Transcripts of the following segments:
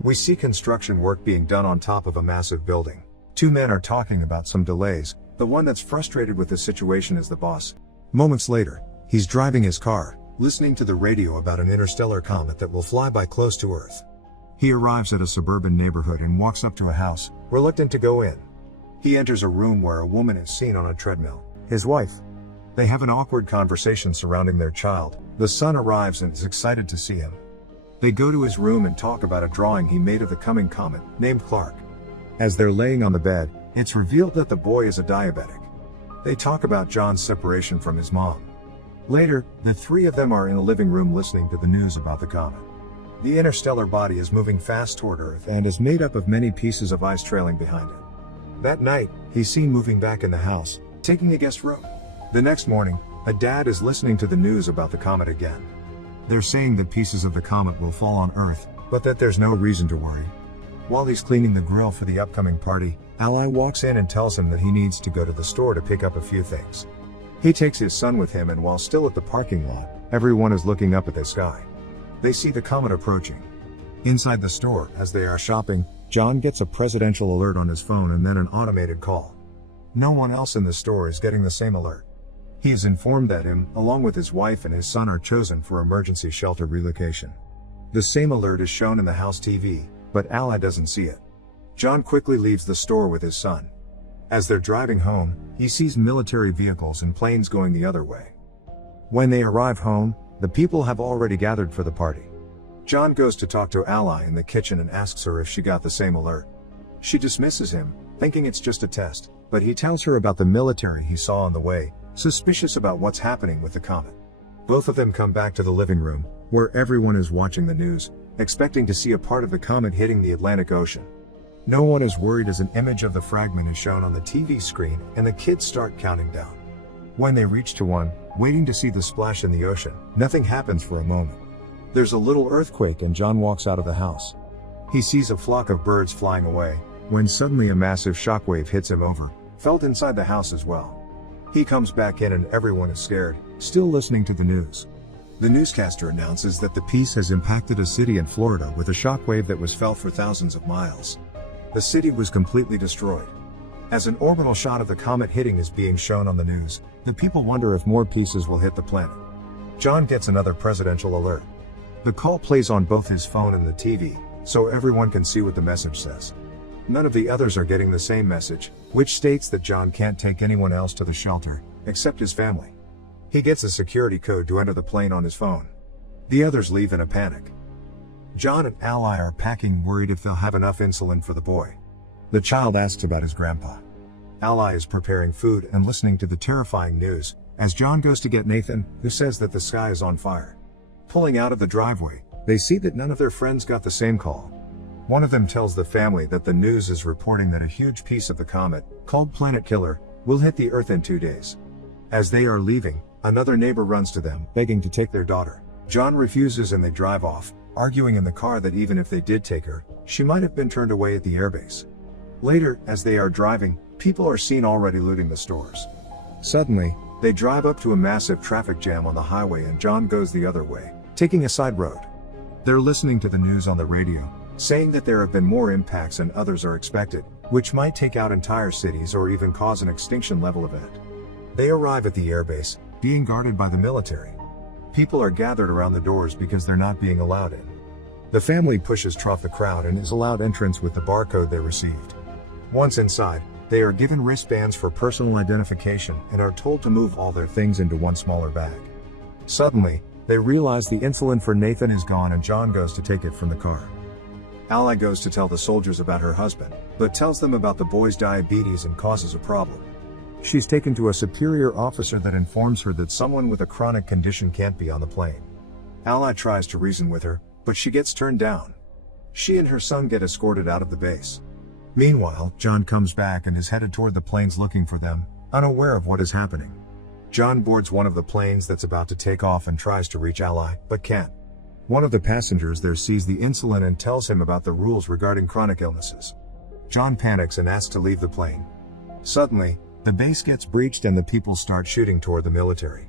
We see construction work being done on top of a massive building. Two men are talking about some delays. The one that's frustrated with the situation is the boss. Moments later, he's driving his car, listening to the radio about an interstellar comet that will fly by close to Earth. He arrives at a suburban neighborhood and walks up to a house, reluctant to go in. He enters a room where a woman is seen on a treadmill, his wife. They have an awkward conversation surrounding their child. The son arrives and is excited to see him. They go to his room and talk about a drawing he made of the coming comet, named Clark. As they're laying on the bed, it's revealed that the boy is a diabetic. They talk about John's separation from his mom. Later, the three of them are in a living room listening to the news about the comet. The interstellar body is moving fast toward Earth and is made up of many pieces of ice trailing behind it. That night, he's seen moving back in the house, taking a guest room. The next morning, a dad is listening to the news about the comet again. They're saying that pieces of the comet will fall on Earth, but that there's no reason to worry. While he's cleaning the grill for the upcoming party, Ally walks in and tells him that he needs to go to the store to pick up a few things. He takes his son with him, and while still at the parking lot, everyone is looking up at the sky. They see the comet approaching. Inside the store, as they are shopping, John gets a presidential alert on his phone and then an automated call. No one else in the store is getting the same alert. He is informed that him, along with his wife and his son, are chosen for emergency shelter relocation. The same alert is shown in the house TV, but Ally doesn't see it. John quickly leaves the store with his son. As they're driving home, he sees military vehicles and planes going the other way. When they arrive home, the people have already gathered for the party. John goes to talk to Ally in the kitchen and asks her if she got the same alert. She dismisses him, thinking it's just a test, but he tells her about the military he saw on the way, suspicious about what's happening with the comet. Both of them come back to the living room, where everyone is watching the news, expecting to see a part of the comet hitting the Atlantic Ocean. No one is worried as an image of the fragment is shown on the TV screen and the kids start counting down. When they reach to one, waiting to see the splash in the ocean, nothing happens for a moment. There's a little earthquake and John walks out of the house. He sees a flock of birds flying away, when suddenly a massive shockwave hits him over, felt inside the house as well. He comes back in and everyone is scared, still listening to the news. The newscaster announces that the piece has impacted a city in Florida with a shockwave that was felt for thousands of miles. The city was completely destroyed. As an orbital shot of the comet hitting is being shown on the news, the people wonder if more pieces will hit the planet. John gets another presidential alert. The call plays on both his phone and the TV, so everyone can see what the message says. None of the others are getting the same message, which states that John can't take anyone else to the shelter, except his family. He gets a security code to enter the plane on his phone. The others leave in a panic. John and Ally are packing, worried if they'll have enough insulin for the boy. The child asks about his grandpa. Ally is preparing food and listening to the terrifying news, as John goes to get Nathan, who says that the sky is on fire. Pulling out of the driveway, they see that none of their friends got the same call. One of them tells the family that the news is reporting that a huge piece of the comet, called Planet Killer, will hit the Earth in 2 days. As they are leaving, another neighbor runs to them, begging to take their daughter. John refuses and they drive off, arguing in the car that even if they did take her, she might have been turned away at the airbase. Later, as they are driving, people are seen already looting the stores. Suddenly, they drive up to a massive traffic jam on the highway and John goes the other way, taking a side road. They're listening to the news on the radio, saying that there have been more impacts and others are expected, which might take out entire cities or even cause an extinction level event. They arrive at the airbase, being guarded by the military. People are gathered around the doors because they're not being allowed in. The family pushes through the crowd and is allowed entrance with the barcode they received. Once inside, they are given wristbands for personal identification and are told to move all their things into one smaller bag. Suddenly, they realize the insulin for Nathan is gone and John goes to take it from the car. Ally goes to tell the soldiers about her husband, but tells them about the boy's diabetes and causes a problem. She's taken to a superior officer that informs her that someone with a chronic condition can't be on the plane. Ally tries to reason with her, but she gets turned down. She and her son get escorted out of the base. Meanwhile, John comes back and is headed toward the planes looking for them, unaware of what is happening. John boards one of the planes that's about to take off and tries to reach Ally, but can't. One of the passengers there sees the insulin and tells him about the rules regarding chronic illnesses. John panics and asks to leave the plane. Suddenly, the base gets breached and the people start shooting toward the military.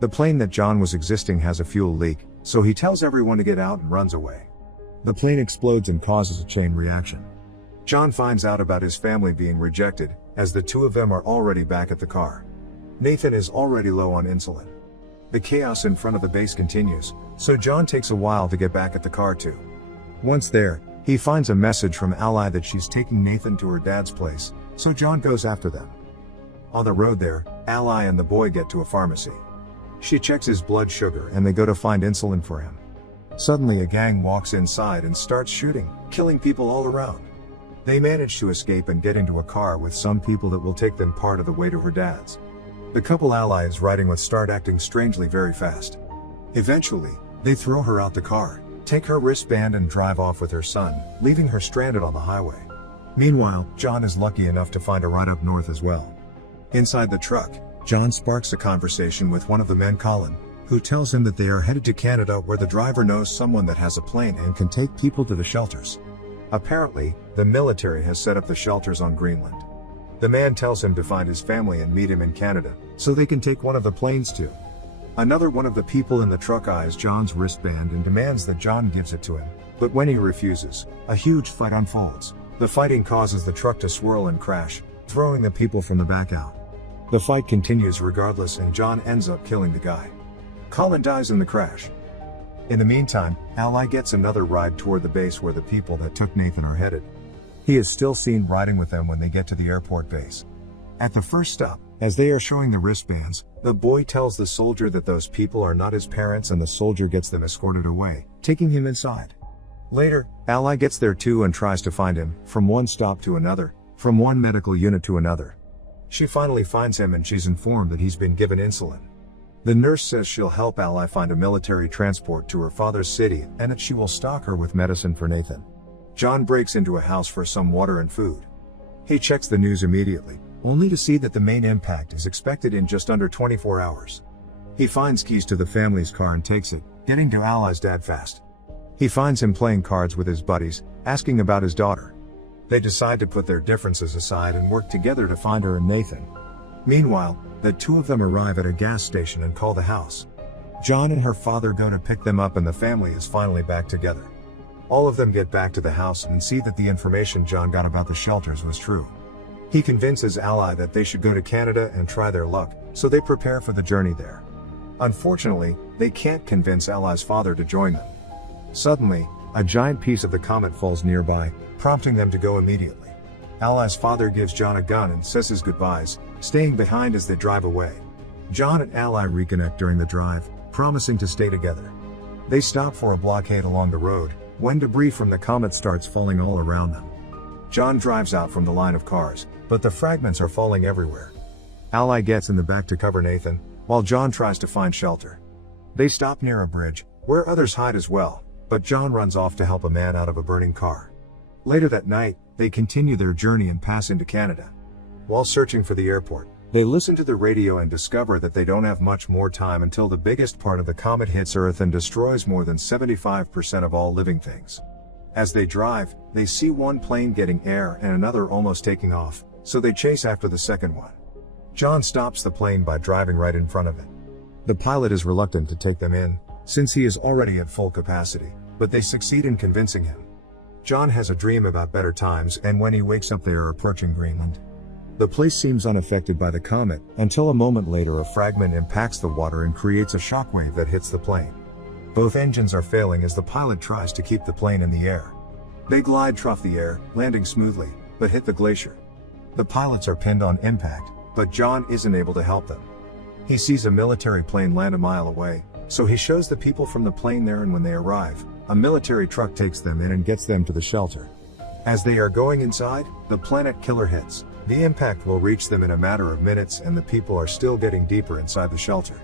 The plane that John was existing has a fuel leak, so he tells everyone to get out and runs away. The plane explodes and causes a chain reaction. John finds out about his family being rejected, as the two of them are already back at the car. Nathan is already low on insulin. The chaos in front of the base continues, so John takes a while to get back at the car too. Once there, he finds a message from Ally that she's taking Nathan to her dad's place, so John goes after them. On the road there, Ally and the boy get to a pharmacy. She checks his blood sugar and they go to find insulin for him. Suddenly a gang walks inside and starts shooting, killing people all around. They manage to escape and get into a car with some people that will take them part of the way to her dad's. The couple Ally is riding with start acting strangely very fast. Eventually, they throw her out the car, take her wristband and drive off with her son, leaving her stranded on the highway. Meanwhile, John is lucky enough to find a ride up north as well. Inside the truck, John sparks a conversation with one of the men, Colin, who tells him that they are headed to Canada where the driver knows someone that has a plane and can take people to the shelters. Apparently, the military has set up the shelters on Greenland. The man tells him to find his family and meet him in Canada, so they can take one of the planes too. Another one of the people in the truck eyes John's wristband and demands that John gives it to him, but when he refuses, a huge fight unfolds. The fighting causes the truck to swirl and crash, throwing the people from the back out. The fight continues regardless and John ends up killing the guy. Colin dies in the crash. In the meantime, Ally gets another ride toward the base where the people that took Nathan are headed. He is still seen riding with them when they get to the airport base. At the first stop, as they are showing the wristbands, the boy tells the soldier that those people are not his parents and the soldier gets them escorted away, taking him inside. Later, Ally gets there too and tries to find him, from one stop to another, from one medical unit to another. She finally finds him and she's informed that he's been given insulin. The nurse says she'll help Ally find a military transport to her father's city and that she will stock her with medicine for Nathan. John breaks into a house for some water and food. He checks the news immediately, only to see that the main impact is expected in just under 24 hours. He finds keys to the family's car and takes it, getting to Ally's dad fast. He finds him playing cards with his buddies, asking about his daughter. They decide to put their differences aside and work together to find her and Nathan. Meanwhile, the two of them arrive at a gas station and call the house. John and her father go to pick them up and the family is finally back together. All of them get back to the house and see that the information John got about the shelters was true. He convinces Ally that they should go to Canada and try their luck, so they prepare for the journey there. Unfortunately, they can't convince Ally's father to join them. Suddenly, a giant piece of the comet falls nearby, prompting them to go immediately. Ally's father gives John a gun and says his goodbyes, staying behind as they drive away. John and Ally reconnect during the drive, promising to stay together. They stop for a blockade along the road, when debris from the comet starts falling all around them. John drives out from the line of cars, but the fragments are falling everywhere. Ally gets in the back to cover Nathan, while John tries to find shelter. They stop near a bridge, where others hide as well, but John runs off to help a man out of a burning car. Later that night, they continue their journey and pass into Canada. While searching for the airport, they listen to the radio and discover that they don't have much more time until the biggest part of the comet hits Earth and destroys more than 75% of all living things. As they drive, they see one plane getting air and another almost taking off, so they chase after the second one. John stops the plane by driving right in front of it. The pilot is reluctant to take them in, since he is already at full capacity, but they succeed in convincing him. John has a dream about better times and when he wakes up they are approaching Greenland. The place seems unaffected by the comet, until a moment later a fragment impacts the water and creates a shockwave that hits the plane. Both engines are failing as the pilot tries to keep the plane in the air. They glide through the air, landing smoothly, but hit the glacier. The pilots are pinned on impact, but John isn't able to help them. He sees a military plane land a mile away, so he shows the people from the plane there and when they arrive, a military truck takes them in and gets them to the shelter. As they are going inside, the planet killer hits. The impact will reach them in a matter of minutes and the people are still getting deeper inside the shelter.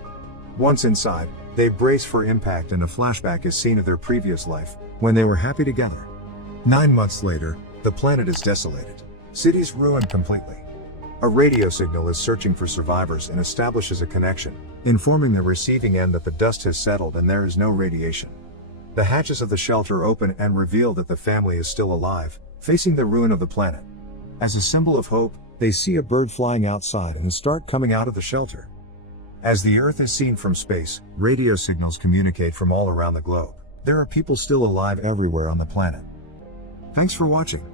Once inside, they brace for impact and a flashback is seen of their previous life, when they were happy together. 9 months later, the planet is desolated. Cities ruined completely. A radio signal is searching for survivors and establishes a connection, informing the receiving end that the dust has settled and there is no radiation. The hatches of the shelter open and reveal that the family is still alive, facing the ruin of the planet. As a symbol of hope, they see a bird flying outside and start coming out of the shelter. As the Earth is seen from space, radio signals communicate from all around the globe. There are people still alive everywhere on the planet. Thanks for watching.